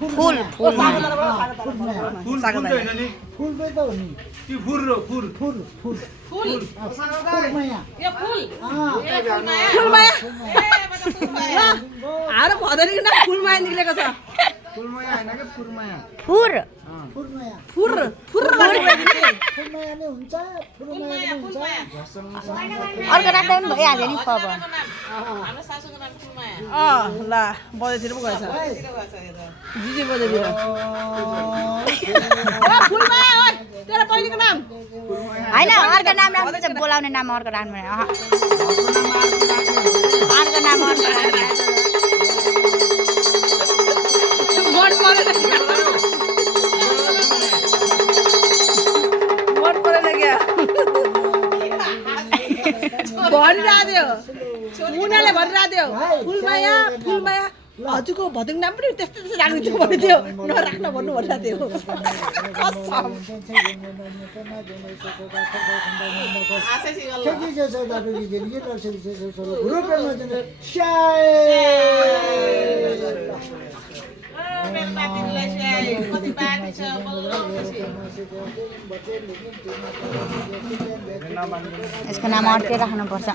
फुल फुल फुल होइन नि फुल पनि त हो नि कि फुल र फुल फुल फुल फुल फुलमाया यो फुल फुलमाया हार भदरी न फुलमाया निक्लेको छ फुलमाया होइन कि फुलमाया फुर फुलमाया फुर फुर लाग्यो फुलमाया नै हुन्छ फुलमाया पनि हुन्छ अर्को राख्दा पनि भइहाल्यो नि खबर हाम्रो सासूको नाम फुलमाया ल बजारतिर पो गएछ जिजी बजारतिर फुलमाया ओइ तेरो बहिनीको नाम होइन अर्को नाम राख्नुपर्छ बोलाउने नाम अर्को राख्नु अर्को नाम अर्को भनिरहेको थियो मुनाले भनिरहेको थियो फुलमाया फुलमाया हजुरको भदुङ नाम पनि त्यस्तो त्यस्तो राख्नु थियो भन्नु थियो नराख्न भन्नु भनिरहेको थियो यसको नाम अर्कै राख्नुपर्छ